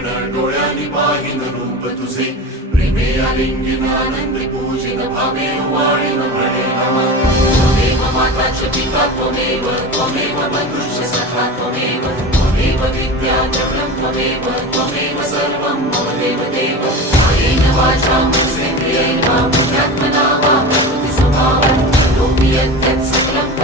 क्षण डोळ्यांनी पाहिन रूप तुझे प्रेमे आलिंगन आनंदी पूजिन भावे वाळीन म्हणे नमः त्वमेव माता च पिता त्वमेव बन्धुश्च सखा त्वमेव विद्या जगं त्वमेव सर्वं मम देव कायेन वाचा मनसेन्द्रियैर्वा बुद्ध्यात्मना वा प्रकृति स्वभावं करोमि यत् सकलं